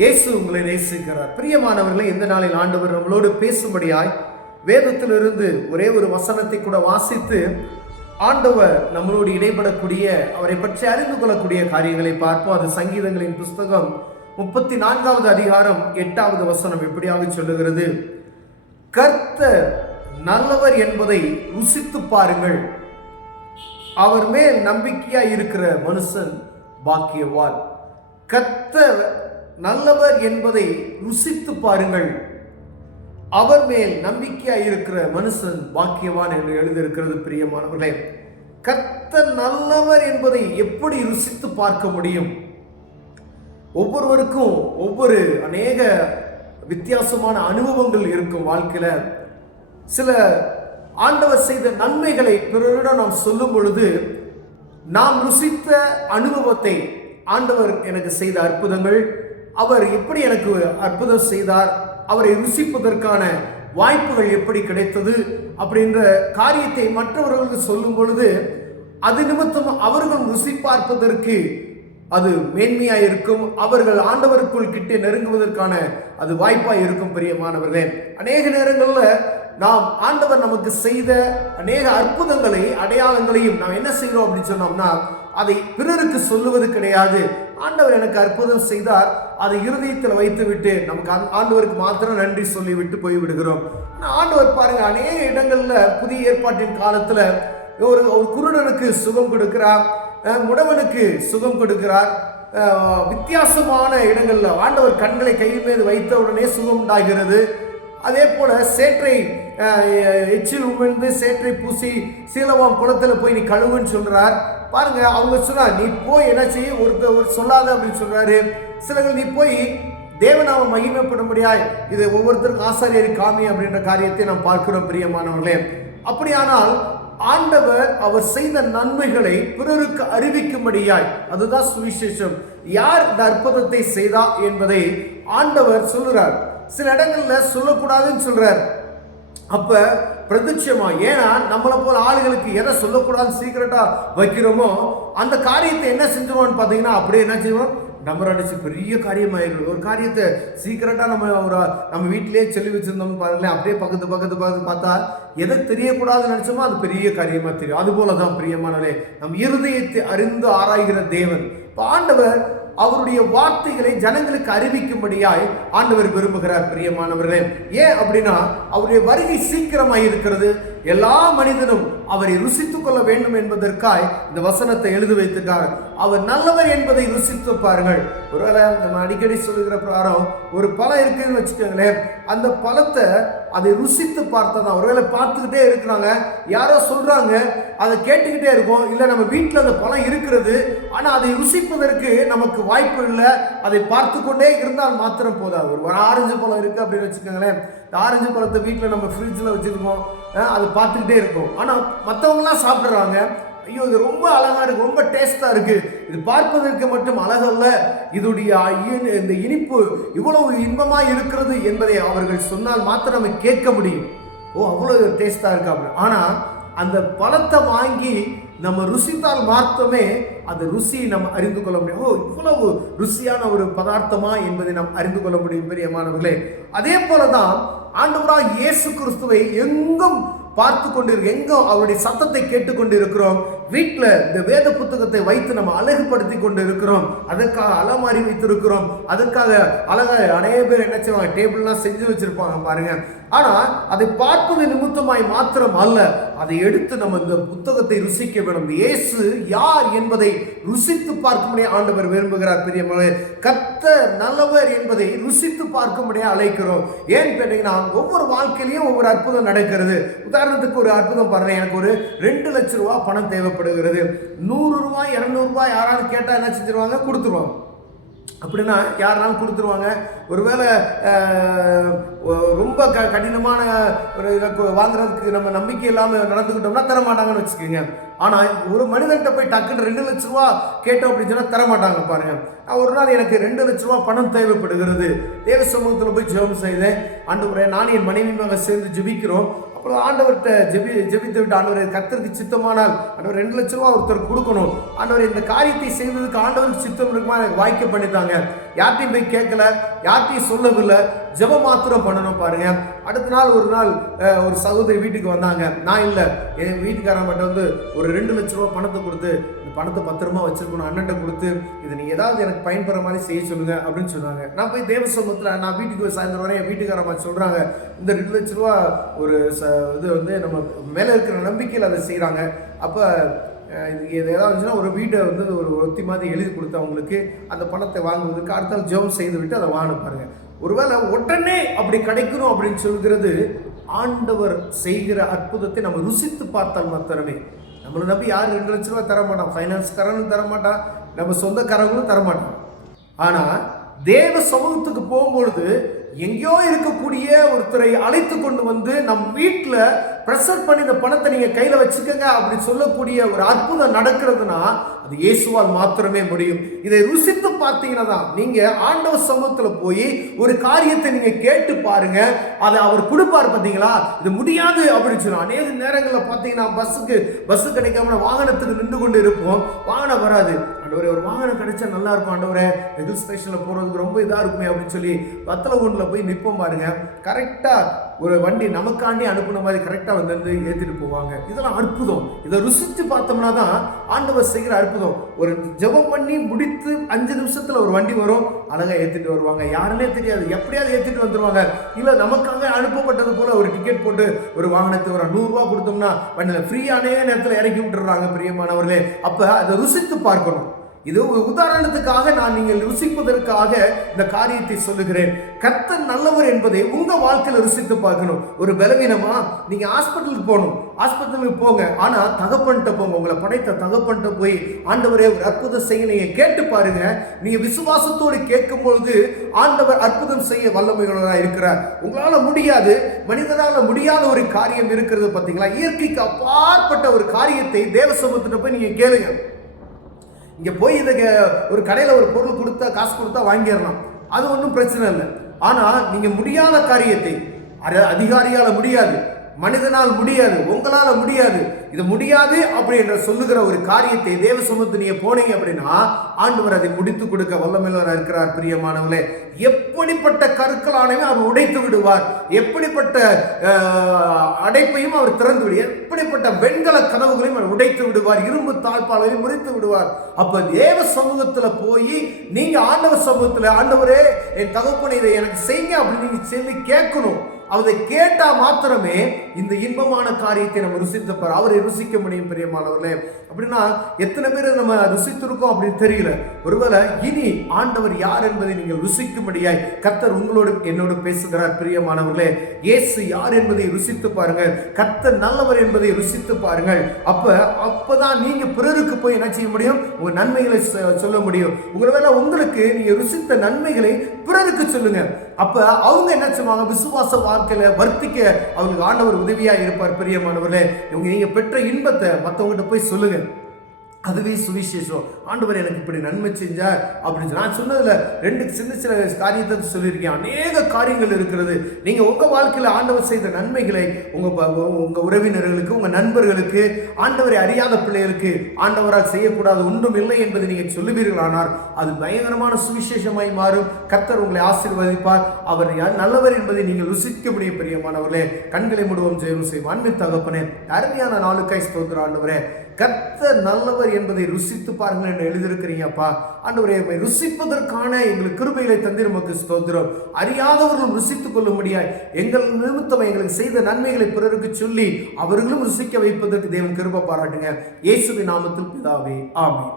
இயேசு உங்களை நேசிக்கிறார். பிரியமானவர்களை, இந்த நாளில் ஆண்டவர் நம்மளோடு பேசும்படியாய் வேதத்திலிருந்து ஒரே ஒரு வசனத்தை கூட வாசித்து ஆண்டவர் நம்மளோடு இடைபடக்கூடிய, அவரை பற்றி அறிந்து கொள்ளக்கூடிய காரியங்களை பார்ப்போம். அது சங்கீதங்களின் புஸ்தகம் 34வது அதிகாரம் 8வது வசனம் எப்படியாக சொல்லுகிறது: கர்த்தர் நல்லவர் என்பதை ருசித்து பாருங்கள், அவர் மேல் நம்பிக்கையாய் இருக்கிற மனுஷன் பாக்கியவான். கர்த்தர் நல்லவர் என்பதை ருசித்து பாருங்கள், அவர் மேல் நம்பிக்கையாய் இருக்கிற மனுஷன் பாக்கியவான் என்று எழுதியிருக்கிறது. பிரியமானவர்களே, கர்த்தர் நல்லவர் என்பதை எப்படி ருசித்து பார்க்க முடியும்? ஒவ்வொருவருக்கும் ஒவ்வொரு அநேக வித்தியாசமான அனுபவங்கள் இருக்கும் வாழ்க்கையில. சில ஆண்டவர் செய்த நன்மைகளை பிறரிடம் நாம் சொல்லும் பொழுது, நாம் ருசித்த அனுபவத்தை, ஆண்டவர் எனக்கு செய்த அற்புதங்கள், அவர் எப்படி எனக்கு அற்புதம் செய்தார், அவரை ருசிப்பதற்கான வாய்ப்புகள் எப்படி கிடைத்தது அப்படின்ற காரியத்தை மற்றவர்களுக்கு சொல்லும் பொழுது, அது நிமித்தம் அவர்கள் ருசி பார்ப்பதற்கு அது மேன்மையாக இருக்கும். அவர்கள் ஆண்டவருக்குள் கிட்டே நெருங்குவதற்கான அது வாய்ப்பாக இருக்கும். பிரியமானவர்களே, அநேக நேரங்களில் நாம் ஆண்டவர் நமக்கு செய்த அநேக அற்புதங்களை, அடையாளங்களையும் நாம் என்ன செய்கிறோம் அப்படின்னு சொன்னோம்னா, அதை பிறருக்கு சொல்லுவது கிடையாது. ஆண்டவர் எனக்கு அற்புதம் செய்தார், அதை இருதயத்தில் வைத்து விட்டு நமக்கு ஆண்டவருக்கு மாத்திரம் நன்றி சொல்லி விட்டு போய்விடுகிறோம். ஆனால் ஆண்டவர் பாருங்க, அநேக இடங்கள்ல புதிய ஏற்பாட்டின் காலத்துல ஒரு குருடனுக்கு சுகம் கொடுக்கிறார், முடவனுக்கு சுகம் கொடுக்கிறார். வித்தியாசமான இடங்கள்ல ஆண்டவர் கண்களை கையில் மீது வைத்த உடனே சுகம் உண்டாகிறது. அதே போல சேற்றை எச்சில் உமிழ்ந்து சேற்றை பூசி சீலவாம் குளத்துல போய் நீ கழுவுன்னு சொல்றார். பாருங்க, அவங்க சொன்னா நீ போய் என்ன செய்ய, ஒருத்தர் சொல்லாத அப்படின்னு சொல்றாரு. சிலர்கள் நீ போய் தேவநாம மகிமைப்படும்படியாய் இதை ஒவ்வொருத்தருக்கும் ஆசாரியரை காமி அப்படின்ற காரியத்தை நாம் பார்க்கிறோம். பிரியமானவர்களே, அப்படியானால் ஆண்டவர் அவர் செய்த நன்மைகளை பிறருக்கு அறிவிக்கும்படியாய், அதுதான் சுவிசேஷம். யார் இந்த அற்புதத்தை செய்தா என்பதை ஆண்டவர் சொல்லுறார். சில இடங்கள்ல சொல்லக்கூடாதுன்னு சொல்றார். அப்ப பிரத்யட்சமா, ஏன்னா நம்மளை போல ஆளுகளுக்கு எதை சொல்லக்கூடாதுன்னு சீக்கிரட்டா வைக்கிறோமோ அந்த காரியத்தை என்ன செஞ்சிருவோம்னு பார்த்தீங்கன்னா, அப்படியே என்ன செய்வோம், நம்பர் அடிச்சு பெரிய காரியமாயிடும். ஒரு காரியத்தை சீக்கிரட்டா நம்ம வீட்டிலேயே சொல்லி வச்சிருந்தோம்னு பாருங்களேன், அப்படியே பக்கத்து பார்த்தா எதை தெரியக்கூடாதுன்னு நினைச்சோமோ அது பெரிய காரியமா தெரியும். அது போலதான் பிரியமானவரே, நம் இருதயத்தை அறிந்து ஆராய்கிற தேவன். இப்போ ஆண்டவர் அவருடைய வார்த்தைகளை ஜனங்களுக்கு அறிவிக்கும்படியாய் ஆண்டவர் விரும்புகிறார். பிரியமானவர்களே, ஏன் அப்படின்னா அவருடைய வருகை சீக்கிரமாய் இருக்கிறது. எல்லா மனிதனும் அவரை ருசித்துக் கொள்ள வேண்டும் என்பதற்காய் இந்த வசனத்தை எழுதி வைத்திருக்கார். அவர் நல்லவர் என்பதை ருசித்து பாருங்கள். ஒருவேளை நம்ம அடிக்கடி சொல்லுகிற பிரகாரம் ஒரு பழம் இருக்குன்னு வச்சுக்கோங்களேன், அந்த பழத்தை அதை ருசித்து பார்த்ததான். ஒருவேளை பார்த்துக்கிட்டே இருக்கிறாங்க, யாரோ சொல்றாங்க, அதை கேட்டுக்கிட்டே இருக்கும். இல்லை நம்ம வீட்டில் அந்த பழம் இருக்கிறது, ஆனால் அதை ருசிப்பதற்கு நமக்கு வாய்ப்பு இல்லை. அதை பார்த்து கொண்டே இருந்தால் மாத்திரம் போதாது. ஒரு ஆரஞ்சு பழம் இருக்கு அப்படின்னு வச்சுக்கோங்களேன், இந்த ஆரஞ்சு பழத்தை வீட்டில் நம்ம ஃப்ரிட்ஜில் வச்சுருக்கோம், அதை பார்த்துக்கிட்டே இருக்கும். ஆனால் மற்றவங்களாம் சாப்பிட்றாங்க, ஐயோ இது ரொம்ப அழகா இருக்கு, ரொம்ப டேஸ்டா இருக்கு, இது பார்ப்பதற்கு மட்டும் அழகல்ல, இதோடைய இந்த இனிப்பு இவ்வளவு இன்பமா இருக்கிறது என்பதை அவர்கள் சொன்னால் மாத்திரம் நம்ம கேட்க முடியும். ஓ அவ்வளவு டேஸ்டா இருக்கு அப்படின்னு. ஆனா அந்த பழத்தை வாங்கி நம்ம ருசித்தால் மாத்திரமே அந்த ருசியை நம்ம அறிந்து கொள்ள முடியும். ஓ இவ்வளவு ருசியான ஒரு பதார்த்தமா என்பதை நாம் அறிந்து கொள்ள முடியும். பிரியமானவர்களே, அதே போலதான் ஆண்டவராகிய இயேசு கிறிஸ்துவை எங்கும் பார்த்து கொண்டிருக்க, எங்கும் அவருடைய சத்தத்தை கேட்டுக்கொண்டு இருக்கிறோம். வீட்டில் இந்த வேத புத்தகத்தை வைத்து நம்ம அழகுபடுத்தி கொண்டு இருக்கிறோம். அதற்காக அலமாரி வைத்திருக்கிறோம். அதுக்காக அழகாக அநேக பேர் என்ன செய்வாங்க, டேபிள்லாம் செஞ்சு வச்சிருப்பாங்க பாருங்க. ஆனா அதை பார்ப்பது நிமித்தமாய் மாத்திரம் அல்ல, அதை எடுத்து நம்ம இந்த புத்தகத்தை ருசிக்க வேண்டும். இயேசு யார் என்பதை ருசித்து பார்க்கும்படியாக ஆண்டவர் விரும்புகிறார். பெரியவர்களே, கர்த்தர் நல்லவர் என்பதை ருசித்து பார்க்கும்படியாக அழைக்கிறோம். ஏன் கேட்டீங்கன்னா, ஒவ்வொரு வாழ்க்கையிலையும் ஒவ்வொரு அற்புதம் நடக்கிறது. உதாரணத்துக்கு ஒரு அற்புதம் பாருங்க, எனக்கு ஒரு 2 லட்சம் ரூபாய் பணம் தேவைப்படுகிறது. 100 ரூபாய் 200 ரூபாய் யாராவது கேட்டா என்ன செஞ்சிருவாங்க, கொடுத்துருவாங்க. அப்படின்னா யாருனாலும் கொடுத்துருவாங்க. ஒருவேளை ரொம்ப கடினமான ஒரு வாங்குறதுக்கு நம்ம நம்பிக்கை இல்லாமல் நடந்துக்கிட்டோம்னா தரமாட்டாங்கன்னு வச்சுக்கோங்க. ஆனால் ஒரு மனிதன்கிட்ட போய் டக்குன்னு 2 லட்ச ரூபா கேட்டோம் அப்படின்னு சொன்னால் தரமாட்டாங்க பாருங்க. நான் ஒரு நாள் எனக்கு 2 லட்ச ரூபா பணம் தேவைப்படுகிறது. தேவ சமூகத்தில் போய் ஜெபம் செய்தேன். ஆண்டவரே, நான் என் மனைவி மகன் சேர்ந்து ஜெபிக்கிறோம். அப்புறம் ஆண்டவர்கிட்ட ஜெபித்து விட்டு, ஆண்டவர் கர்த்தருக்கு சித்தமானால் ஆண்டவர் 2 லட்ச ரூபா ஒருத்தருக்கு கொடுக்கணும், ஆண்டவர் இந்த காரியத்தை செய்வதற்கு ஆண்டவருக்கு சித்தம் இருக்குமா எனக்கு வாய்க்க பண்ணித்தாங்க. யார்ட்டையும் போய் கேட்கல, யார்ட்டையும் சொல்லவில்லை, ஜெபம் மாத்திரம் பண்ணணும் பாருங்க. அடுத்த நாள் ஒரு நாள் ஒரு சகோதரி வீட்டுக்கு வந்தாங்க. நான் இல்லை, என் வீட்டுக்காரன் மட்டும் வந்து ஒரு 2 லட்ச ரூபா பணத்தை கொடுத்து, இந்த பணத்தை பத்திரமா வச்சிருக்கணும், அண்ணன்ட்ட கொடுத்து இதை நீ ஏதாவது எனக்கு பயன்பெற மாதிரி செய்ய சொல்லுங்க அப்படின்னு சொன்னாங்க. நான் போய் தேவ சமூகத்தில் நான் வீட்டுக்கு சாயந்தரம் வரையும் என் வீட்டுக்காரமா சொல்றாங்க, இந்த 2 லட்ச ரூபா ஒரு இது வந்து நம்ம மேலே இருக்கிற நம்பிக்கையில் அதை செய்கிறாங்க. அப்போ இது ஏதாவது இருந்துச்சுன்னா ஒரு வீட்டை வந்து ஒரு ஒத்தி மாதிரி எழுதி கொடுத்து அவங்களுக்கு அந்த பணத்தை வாங்குவதற்கு அடுத்த நாள் ஜெபம் செய்து விட்டு அதை வாங்க பாருங்க. ஒருவேளை உடனே அப்படி கிடைக்கணும் அப்படின்னு சொல்கிறது ஆண்டவர் செய்கிற அற்புதத்தை நம்ம ருசித்து பார்த்தால் மாத்திரமே. நம்மளை நம்பி யார் 2 லட்ச ரூபா தர மாட்டான், ஃபைனான்ஸ்காரனும் தர மாட்டான், நம்ம சொந்தக்காரங்களும் தர மாட்டான். ஆனால் தேவ சமூகத்துக்கு போகும்பொழுது எங்கேயோ இருக்கக்கூடிய ஒருத்தரை அழைத்து கொண்டு வந்து நம் வீட்டில் ப்ரெஷர் பண்ணி இந்த பணத்தை நீங்க கையில வச்சுக்கங்க அப்படி சொல்லக்கூடிய ஒரு அற்புதம் நடக்கிறதுனா அது இயேசுவால் மாத்திரமே முடியும். இதை ருசித்து பார்த்தீங்கன்னா தான் நீங்க ஆண்டவர் சமூகத்துல போய் ஒரு காரியத்தை நீங்க கேட்டு பாருங்க, அதை அவர் கொடுப்பார். பார்த்தீங்களா, இது முடியாது அப்படின்னு சொன்னா அநேக நேரங்களில் பார்த்தீங்கன்னா பஸ் கிடைக்காம வாகனத்துக்கு நின்று கொண்டு இருப்போம், வாகனம் வராது. ஆண்டவரே ஒரு வாகனம் கிடைச்சா நல்லா இருக்கும் ஆண்டவரே, ஹில் ஸ்டேஷன்ல போறதுக்கு ரொம்ப இதா இருக்குமே அப்படின்னு சொல்லி வத்தல ஒன்றுல போய் நிற்போம் பாருங்க. கரெக்டா ஒரு வண்டி நமக்காண்டி அனுப்புன மாதிரி கரெக்டா வந்து ஏற்றிட்டு போவாங்க. இதெல்லாம் அற்புதம். இதை ருசிச்சு பார்த்தோம்னா தான் ஆண்டவர் செய்கிற அற்புதம். ஒரு ஜெபம் பண்ணி முடித்து 5 நிமிஷத்துல ஒரு வண்டி வரும், அழகா ஏற்றிட்டு வருவாங்க. யாருன்னே தெரியாது, எப்படியாவது ஏற்றிட்டு வந்துருவாங்க. இல்லை நமக்காக அனுப்பப்பட்டது போல ஒரு டிக்கெட் போட்டு ஒரு வாகனத்தை ஒரு 100 ரூபா கொடுத்தோம்னா வண்டியில் ஃப்ரீயானே நேரத்தில் இறக்கி விட்டுறாங்க. பிரியமானவர்களே, அப்ப அதை ருசித்து பார்க்கணும். இது உதாரணத்துக்காக நான் நீங்கள் ருசிப்பதற்காக இந்த காரியத்தை சொல்லுகிறேன். கர்த்தர் நல்லவர் என்பதை உங்க வாழ்க்கையில ருசித்து பார்க்கணும். ஒரு பலவீனமா நீங்க ஹாஸ்பிட்டலுக்கு போகணும், ஹாஸ்பிட்டலுக்கு போங்க. ஆனா தகப்பன்ட்ட போங்க, உங்களை படைத்த தகப்பன்ட்ட போய் ஆண்டவரே ஒரு அற்புதம் செய்ய நீங்க கேட்டு பாருங்க. நீங்க விசுவாசத்தோடு கேட்கும் பொழுது ஆண்டவர் அற்புதம் செய்ய வல்லமையுள்ளவராக இருக்கிறார். உங்களால முடியாது, மனிதனால முடியாத ஒரு காரியம் இருக்கிறது பார்த்தீங்களா. இயற்கைக்கு அப்பாற்பட்ட ஒரு காரியத்தை தேவ சமூகத்திட்ட போய் நீங்க கேளுங்க. இங்கே போய் இதை ஒரு கடையில் ஒரு பொருள் கொடுத்தா காசு கொடுத்தா வாங்கிடலாம், அது ஒன்றும் பிரச்சனை இல்லை. ஆனால் நீங்கள் முடியாத காரியத்தை, அதிகாரியால் முடியாது, மனிதனால் முடியாது, உங்களால் முடியாது, இது முடியாது அப்படி என்று சொல்லுகிற ஒரு காரியத்தை தேவ சமூகத்தில் நீங்க போனீங்க அப்படின்னா ஆண்டவர் அதை முடித்து கொடுக்க வல்லமையுள்ளவராக இருக்கிறார். பிரியமானவர்களே, எப்படிப்பட்ட கற்களானவே அவர் உடைத்து விடுவார், எப்படிப்பட்ட அடைப்பையும் அவர் திறந்து விடுவார், எப்படிப்பட்ட வெண்கல கதவுகளையும் அவர் உடைத்து விடுவார், இரும்பு தாழ்பாலையும் முறித்து விடுவார். அப்ப தேவ சமூகத்துல போய் நீங்க ஆண்டவர் சமூகத்துல ஆண்டவரே என் தகப்பனை இதை எனக்கு செய்யுங்க அப்படின்னு நீங்க சொல்லி கேட்கணும். அதை கேட்டா மாத்திரமே இந்த இன்பமான காரியத்தை நம்ம ருசித்தப்பார், அவரை ருசிக்க முடியும். பிரியமானவர்களே, அப்படின்னா எத்தனை பேர் நம்ம ருசித்திருக்கோம் அப்படின்னு தெரியல. ஒருவேளை இனி ஆண்டவர் யார் என்பதை நீங்கள் ருசிக்கும்படியாய் கர்த்தர் உங்களோடு என்னோடு பேசுகிறார். பிரியமானவர்களே, இயேசு யார் என்பதை ருசித்து பாருங்கள், கர்த்தர் நல்லவர் என்பதை ருசித்து பாருங்கள். அப்பதான் நீங்க பிறருக்கு போய் என்ன செய்ய முடியும், உங்க நன்மைகளை சொல்ல முடியும். ஒருவேளை உங்களுக்கு நீங்க ருசித்த நன்மைகளை பிறருக்கு சொல்லுங்க. அப்ப அவங்க என்ன செய்வாங்க, விசுவாச வாழ்க்கையில வர்த்திக்க அவங்களுக்கு ஆண்டவர் உதவியா இருப்பார். பிரியமானவர்களே, நீங்க பெற்ற இன்பத்தை மற்றவங்ககிட்ட போய் சொல்லுங்க, அதுவே சுவிசேஷம். ஆண்டவர் எனக்கு இப்படி நன்மை செஞ்சார் அப்படின்னு நான் சொன்னதுல 2 சின்ன காரியத்தை சொல்லியிருக்கேன். அநேக காரியங்கள் இருக்கிறது. நீங்க உங்க வாழ்க்கையில ஆண்டவர் செய்த நன்மைகளை உங்க உறவினர்களுக்கு, உங்க நண்பர்களுக்கு, ஆண்டவரை அறியாத பிள்ளைகளுக்கு ஆண்டவரால் செய்யக்கூடாது ஒன்றும் இல்லை என்பதை நீங்க சொல்லுவீர்களானால் அது பயங்கரமான சுவிசேஷமாய் மாறும். கர்த்தர் உங்களை ஆசீர்வதிப்பார். அவர் நல்லவர் என்பதை நீங்கள் ருசிக்க முடியும். பிரியமானவர்களே, கண்களை மூடுவோம், ஜெயம் செய்வோம். அன்பின் தகப்பனே, அருமையான நாளுக்காய் ஸ்தோத்திரம். ஆண்டவரே, கர்த்தர் நல்லவர் என்பதை ருசித்து பாருங்கள் என்று எழுதியிருக்கிறீங்கப்பா. ஆண்டவரே, ருசிப்பதற்கான எங்களுக்கு கிருபைகளை தந்தீர், உமக்கு ஸ்தோத்திரம். அறியாதவர்களும் ருசித்துக் கொள்ள முடியாது. எங்கள் நிமித்தம் எங்களுக்கு செய்த நன்மைகளை பிறருக்கு சொல்லி அவர்களும் ருசிக்க வைப்பதற்கு தேவன் கிருபை பாராட்டுங்க. இயேசுவின் நாமத்தில் பிதாவே, ஆமென்.